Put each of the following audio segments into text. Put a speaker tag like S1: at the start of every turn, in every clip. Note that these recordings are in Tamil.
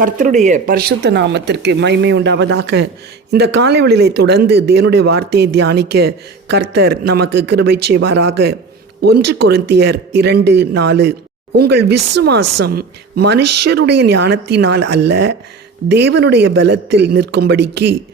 S1: கர்த்தருடைய பரிசுத்த நாமத்திற்கு மய்மை உண்டாவதாக. இந்த காலைவெளியிலே தொடர்ந்து தேவனுடைய வார்த்தையை தியானிக்க கர்த்தர் நமக்கு கிருபை செய்வாராக. ஒன்று கொருந்தியர் இரண்டு நாலு. உங்கள் விசுவாசம் மனுஷருடைய ஞானத்தினால் அல்ல தேவனுடைய பலத்தில் நிற்கும்படிக்கு.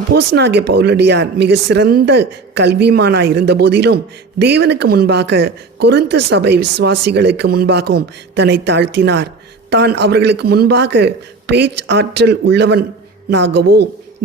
S1: அப்போஸ்னாகிய பவுலடியார் மிக சிறந்த கல்விமானாய் இருந்த போதிலும் தேவனுக்கு முன்பாக கொரிந்த சபை விசுவாசிகளுக்கு முன்பாகவும் தன்னை தாழ்த்தினார். தான் அவர்களுக்கு முன்பாக பேச்சு ஆற்றல் உள்ளவனாகவோ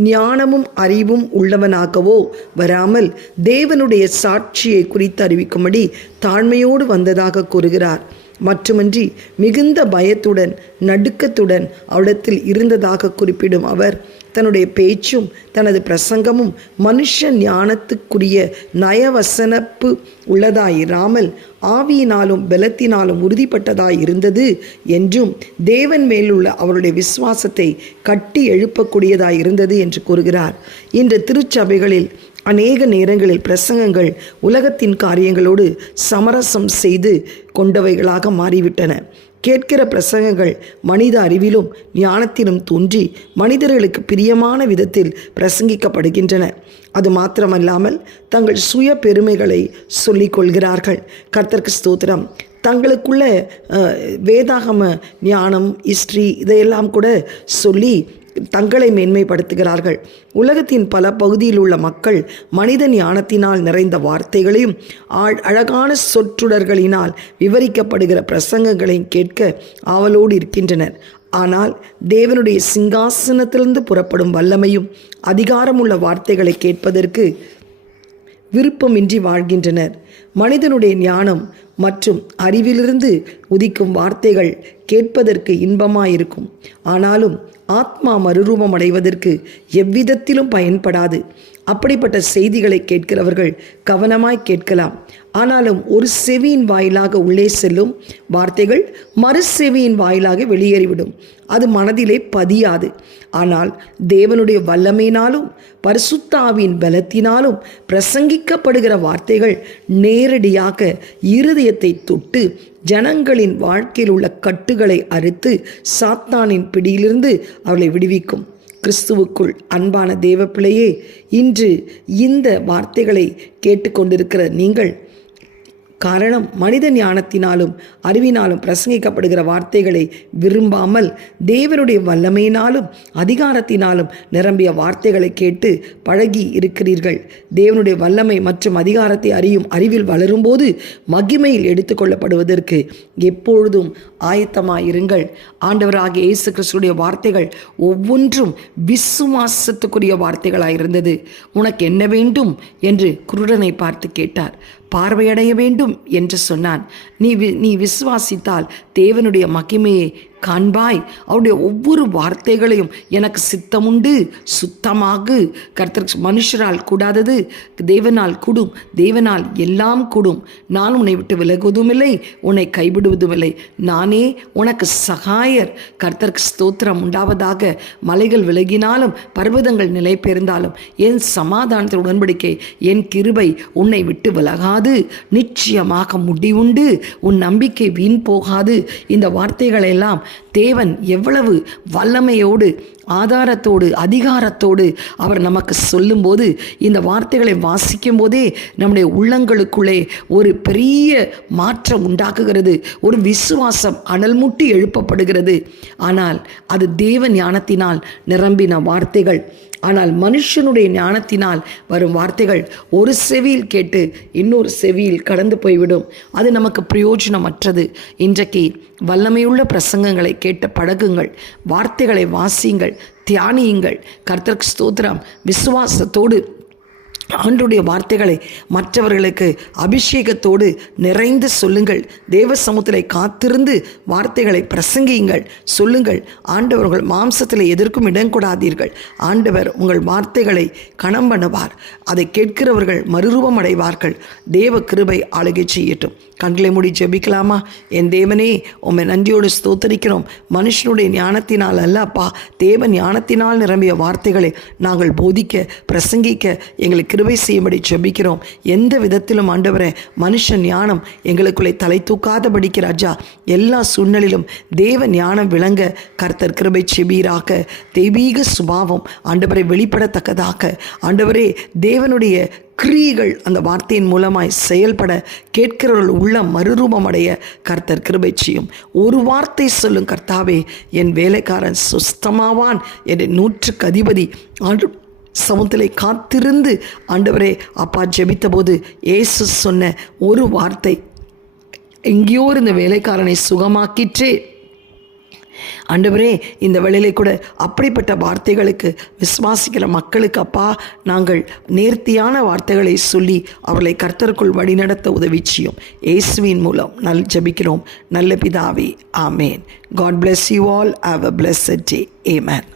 S1: ஞானமும் அறிவும் உள்ளவனாகவோ வராமல் தேவனுடைய சாட்சியை குறித்து அறிவிக்கும்படி தாழ்மையோடு வந்ததாக கூறுகிறார். மட்டுமன்றி மிகுந்த பயத்துடன் நடுக்கத்துடன் அவரிடத்தில் இருந்ததாக குறிப்பிடும் அவர் தன்னுடைய பேச்சும் தனது பிரசங்கமும் மனுஷ ஞானத்துக்குரிய நயவசனப்பு உள்ளதாயிராமல் ஆவியினாலும் பலத்தினாலும் உறுதிப்பட்டதாய் இருந்தது என்றும் தேவன் மேலுள்ள அவருடைய விசுவாசத்தை கட்டி எழுப்பக்கூடியதாய் இருந்தது என்று கூறுகிறார். இன்று திருச்சபைகளில் அநேக நேரங்களில் பிரசங்கங்கள் உலகத்தின் காரியங்களோடு சமரசம் செய்து கொண்டவைகளாக மாறிவிட்டன. கேட்கிற பிரசங்கங்கள் மனித அறிவிலும் ஞானத்திலும் தோன்றி மனிதர்களுக்கு பிரியமான விதத்தில் பிரசங்கிக்கப்படுகின்றன. அது மாத்திரமல்லாமல் தங்கள் சுய பெருமைகளை சொல்லிக் கொள்கிறார்கள். கர்த்தருக்கு ஸ்தோத்திரம். தங்களுக்குள்ள வேதாகம ஞானம் ஹிஸ்ட்ரி இதையெல்லாம் கூட சொல்லி தங்களை மேன்மைப்படுத்துகிறார்கள். உலகத்தின் பல பகுதியில் உள்ள மக்கள் மனித ஞானத்தினால் நிறைந்த வார்த்தைகளையும் ஆழ் அழகான சொற்றொடர்களினால் விவரிக்கப்படுகிற பிரசங்கங்களையும் கேட்க ஆவலோடு இருக்கின்றனர். ஆனால் தேவனுடைய சிங்காசனத்திலிருந்து புறப்படும் வல்லமையும் அதிகாரமுள்ள வார்த்தைகளை கேட்பதற்கு விருப்பமின்றி வாழ்கின்றனர். மனிதனுடைய ஞானம் மற்றும் அறிவிலிருந்து உதிக்கும் வார்த்தைகள் கேட்பதற்கு இன்பமாயிருக்கும். ஆனாலும் ஆத்மா மறுரூபம் அடைவதற்கு எவ்விதத்திலும் பயன்படாது. அப்படிப்பட்ட செய்திகளை கேட்கிறவர்கள் கவனமாய் கேட்கலாம். ஆனாலும் ஒரு செவியின் வாயிலாக உள்ளே செல்லும் வார்த்தைகள் மறு செவியின் வாயிலாக வெளியேறிவிடும். அது மனதிலே பதியாது. ஆனால் தேவனுடைய வல்லமையினாலும் பரிசுத்தாவின் பலத்தினாலும் பிரசங்கிக்கப்படுகிற வார்த்தைகள் நேரடியாக இருதயத்தை தொட்டு ஜனங்களின் வாழ்க்கையில் உள்ள கட்டுகளை அறுத்து சாத்தானின் பிடியிலிருந்து அவளை விடுவிக்கும். கிறிஸ்துவுக்குள் அன்பான தேவப்பிள்ளையே இன்று இந்த வார்த்தைகளை கேட்டுக்கொண்டிருக்கிற நீங்கள் காரணம் மனித ஞானத்தினாலும் அறிவினாலும் பிரசங்கிக்கப்படுகிற வார்த்தைகளை விரும்பாமல் தேவனுடைய வல்லமையினாலும் அதிகாரத்தினாலும் நிரம்பிய வார்த்தைகளை கேட்டு பழகி இருக்கிறீர்கள். தேவனுடைய வல்லமை மற்றும் அதிகாரத்தை அறியும் அறிவில் வளரும்போது மகிமையில் எடுத்துக்கொள்ளப்படுவதற்கு எப்பொழுதும் ஆயத்தமாயிருங்கள். ஆண்டவராகிய இயேசு கிறிஸ்துடைய வார்த்தைகள் ஒவ்வொன்றும் விசுவாசத்துக்குரிய வார்த்தைகளாயிருந்தது. உனக்கு என்ன வேண்டும்? என்று குருடனை பார்த்து கேட்டார். பார்வையடைய வேண்டும் என்று சொன்னான். நீ வி- நீ விசுவாசித்தால் தேவனுடைய மகிமையை காண்பாய். அவருடைய ஒவ்வொரு வார்த்தைகளையும் எனக்கு சித்தமுண்டு சுத்தமாகு. கர்த்தர் மனுஷரால் கூடாதது தேவனால் கூடும் தேவனால் எல்லாம் கூடும். நான் உன்னை விட்டு விலகுவதும் இல்லை உன்னை கைவிடுவதும் இல்லை நானே உனக்கு சகாயர். கர்த்தருக்கு ஸ்தோத்திரம் உண்டாவதாக. மலைகள் விலகினாலும் பர்வதங்கள் நிலை பெயர்ந்தாலும் என் சமாதானத்தில் உடன்படிக்கை என் கிருபை உன்னை விட்டு விலகாது. நிச்சயமாக முடிவுண்டு. உன் நம்பிக்கை வீண் போகாது. இந்த வார்த்தைகளை எல்லாம் தேவன் எவ்வளவு வல்லமையோடு ஆதாரத்தோடு அதிகாரத்தோடு அவர் நமக்கு சொல்லும்போது இந்த வார்த்தைகளை வாசிக்கும் போதே நம்முடைய உள்ளங்களுக்குள்ளே ஒரு பெரிய மாற்றம் உண்டாக்குகிறது ஒரு விசுவாசம் அனல்முட்டி எழுப்பப்படுகிறது. ஆனால் அது தேவ ஞானத்தினால் நிரம்பின வார்த்தைகள். ஆனால் மனுஷனுடைய ஞானத்தினால் வரும் வார்த்தைகள் ஒரு செவியில் கேட்டு இன்னொரு செவியில் கடந்து போய்விடும். அது நமக்கு பிரயோஜனமற்றது. இன்றைக்கு வல்லமையுள்ள பிரசங்கங்களை கேட்ட பழகுங்கள் வார்த்தைகளை வாசியுங்கள் தியானியுங்கள். கர்த்தர் ஸ்தோத்திரம். விசுவாசத்தோடு ஆண்டுடைய வார்த்தைகளை மற்றவர்களுக்கு அபிஷேகத்தோடு நிறைந்து சொல்லுங்கள். தேவ சமுத்திரை காத்திருந்து வார்த்தைகளை பிரசங்கியுங்கள். சொல்லுங்கள் ஆண்டவர்கள் மாம்சத்தில் எதற்கும் இடம் கொடாதீர்கள் ஆண்டவர் உங்கள் வார்த்தைகளை கணம் பண்ணுவார். அதை கேட்கிறவர்கள் மறுரூபம் அடைவார்கள். தேவ கிருபை ஆளுகை செய்யட்டும். கண்களை மூடி ஜெபிக்கலாமா? என் தேவனே உம்மை நன்றியோடு ஸ்தோத்தரிக்கிறோம். மனுஷனுடைய ஞானத்தினால் அல்ல அப்பா. தேவ ஞானத்தினால் நிரம்பிய வார்த்தைகளை நாங்கள் போதிக்க பிரசங்கிக்க எங்களுக்கு கிருபை செய்யும்படி ஜெபிக்கிறோம். எந்த விதத்திலும் ஆண்டவரே மனுஷ ஞானம் எங்களுக்குள்ளே தலை தூக்காதபடிக்கு ராஜா எல்லா சூழ்நிலையிலும் தேவ ஞானம் விளங்க கர்த்தர் கிருபை செபீராக தெய்வீக சுபாவம் ஆண்டவரை வெளிப்படத்தக்கதாக. ஆண்டவரே தேவனுடைய கிரியைகள் அந்த வார்த்தையின் மூலமாய் செயல்பட கேட்கிறவர்கள் உள்ள மறுரூபம் அடைய கர்த்தர் கிருபை செய்யும். ஒரு வார்த்தை சொல்லும் கர்த்தாவே என் வேலைக்காரன் சுஸ்தமாவான் என் நூற்றுக்கு அதிபதி ஆண்டு சமுத்திரை காத்திருந்து ஆண்டவரே அப்பா ஜெபித்தபோது ஏசு சொன்ன ஒரு வார்த்தை எங்கேயோ இந்த வேலைக்காரனை சுகமாக்கிற்றே. ஆண்டவரே இந்த வேளையிலே கூட அப்படிப்பட்ட வார்த்தைகளுக்கு விசுவாசிக்கிற மக்களுக்கு அப்பா நாங்கள் நேர்த்தியான வார்த்தைகளை சொல்லி அவர்களை கர்த்தருக்குள் வழிநடத்த உதவி செய்யும். இயேசுவின் மூலம் நல் ஜெபிக்கிறோம். நல்ல பிதாவே ஆமேன். God bless you all have a blessed day amen